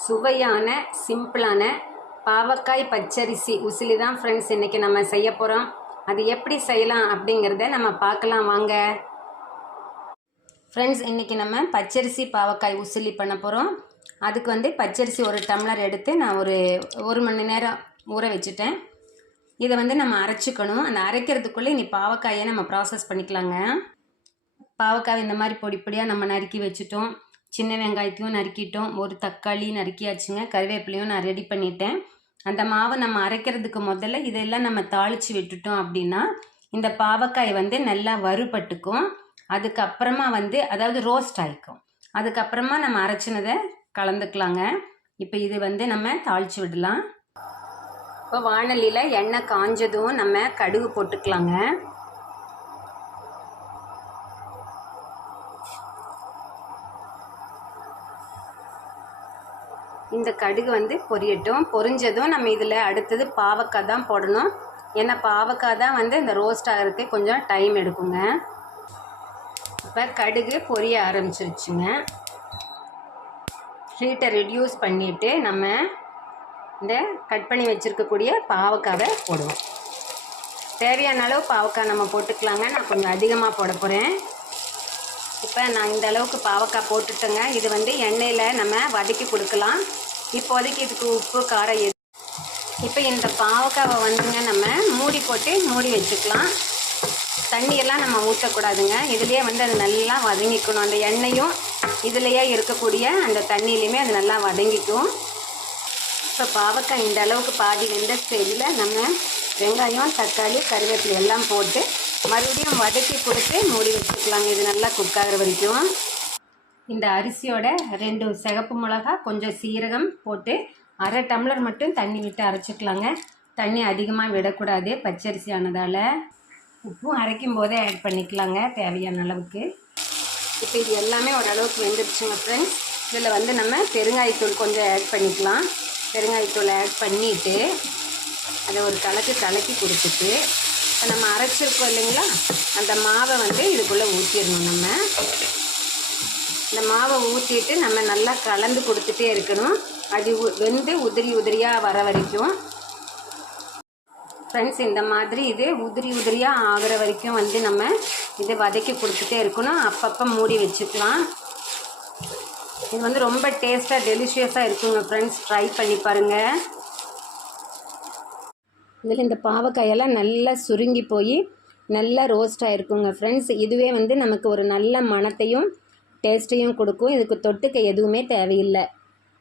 சுவையான சிம்பிளான பாவக்காய் பச்சரிசி உசிலி தான் ஃப்ரெண்ட்ஸ் இன்றைக்கி நம்ம செய்ய போகிறோம். அது எப்படி செய்யலாம் அப்படிங்கிறத நம்ம பார்க்கலாம் வாங்க ஃப்ரெண்ட்ஸ். இன்றைக்கி நம்ம பச்சரிசி பாவக்காய் உசிலி பண்ண போகிறோம். அதுக்கு பச்சரிசி ஒரு டம்ளர் எடுத்து நான் ஒரு மணி நேரம் ஊற வச்சுட்டேன். இதை நம்ம அரைச்சிக்கணும். அந்த அரைக்கிறதுக்குள்ளே இனி பாவக்காயை நம்ம ப்ராசஸ் பண்ணிக்கலாங்க. பாவக்காய் இந்த மாதிரி பொடி பொடியாக நம்ம நறுக்கி வச்சுட்டோம். சின்ன வெங்காயத்தையும் நறுக்கிட்டோம். ஒரு தக்காளி நறுக்கியாச்சுங்க. கருவேப்பிலையும் நான் ரெடி பண்ணிட்டேன். அந்த மாவை நம்ம அரைக்கிறதுக்கு முதல்ல இதெல்லாம் நம்ம தாளித்து விட்டுட்டோம் அப்படின்னா இந்த பாவக்காய் நல்லா வறுபட்டுக்கும். அதுக்கப்புறமா அதாவது ரோஸ்ட் ஆகிக்கும். அதுக்கப்புறமா நம்ம அரைச்சினதை கலந்துக்கலாங்க. இப்போ இது நம்ம தாளித்து விடலாம். இப்போ வாணலியில் எண்ணெய் காஞ்சதும் நம்ம கடுகு போட்டுக்கலாங்க. இந்த கடுகு பொரியட்டும். பொரிஞ்சதும் நம்ம இதில் அடுத்தது பாவக்காய் தான் போடணும். ஏன்னா பாவக்காய் தான் இந்த ரோஸ்ட் ஆகிறதுக்கு கொஞ்சம் டைம் எடுக்குங்க. இப்போ கடுகு பொரிய ஆரம்பிச்சிருச்சுங்க. ஹீட்டை ரெடியூஸ் பண்ணிவிட்டு நம்ம இந்த கட் பண்ணி வச்சுருக்கக்கூடிய பாவக்காவை போடுவோம். தேவையான அளவு பாவக்காய் நம்ம போட்டுக்கலாங்க. நான் கொஞ்சம் அதிகமாக போட போகிறேன். இப்போ நான் இந்த அளவுக்கு பாவக்காய் போட்டுட்டேங்க. இது எண்ணெயில் நம்ம வதக்கி கொடுக்கலாம். இப்போதைக்கு இதுக்கு உப்பு காரம் இப்போ இந்த பாவக்காவை நம்ம மூடி போட்டு மூடி வச்சுக்கலாம். தண்ணியெல்லாம் நம்ம ஊற்றக்கூடாதுங்க. இதுலேயே அது நல்லா வதங்கிக்கணும். அந்த எண்ணெயும் இதுலேயே இருக்கக்கூடிய அந்த தண்ணியிலையுமே அது நல்லா வதங்கிக்கும். இப்போ பாவக்காய் இந்த அளவுக்கு பாதி வெந்த ஸ்டேஜில் நம்ம வெங்காயம், தக்காளி, கருவேப்பிலை எல்லாம் போட்டு மறுபடியும் வதக்கி கொடுத்து மூடி வச்சுக்கலாங்க. இது நல்லா குக் ஆகிற வரைக்கும். இந்த அரிசியோட 2 சிகப்பு மிளகா, கொஞ்சம் சீரகம் போட்டு அரை டம்ளர் மட்டும் தண்ணி விட்டு அரைச்சிக்கலாங்க. தண்ணி அதிகமாக விடக்கூடாது பச்சரிசி ஆனதால். உப்பும் அரைக்கும் போதே ஆட் பண்ணிக்கலாங்க தேவையான அளவுக்கு. இப்போ இது எல்லாமே ஓரளவுக்கு வெந்துருச்சுங்க ஃப்ரெண்ட்ஸ். இதில் நம்ம பெருங்காயத்தூள் கொஞ்சம் ஆட் பண்ணிக்கலாம். பெருங்காயத்தூள் ஆட் பண்ணிவிட்டு அதை ஒரு கலக்கி கொடுத்துட்டு இப்போ நம்ம அரைச்சிருக்கோம் இல்லைங்களா, அந்த மாவை இதுக்குள்ளே ஊற்றிடணும். நம்ம இந்த மாவை ஊற்றிட்டு நம்ம நல்லா கலந்து கொடுத்துட்டே இருக்கணும். அது வெந்து உதிரியாக வர வரைக்கும் ஃப்ரெண்ட்ஸ். இந்த மாதிரி இது உதிரியாக ஆகிற வரைக்கும் நம்ம இதை வதக்கி கொடுத்துட்டே இருக்கணும். அப்பப்போ மூடி வச்சுக்கலாம். இது ரொம்ப டேஸ்ட்டாக டெலிஷியஸாக இருக்குங்க ஃப்ரெண்ட்ஸ். ட்ரை பண்ணி பாருங்கள். இதில் இந்த பாவக்காயெல்லாம் நல்லா சுருங்கி போய் நல்லா ரோஸ்ட் ஆகிருக்குங்க ஃப்ரெண்ட்ஸ். இதுவே நமக்கு ஒரு நல்ல மணத்தையும் டேஸ்ட்டையும் கொடுக்கும். இதுக்கு தொட்டுக்க எதுவுமே தேவையில்லை.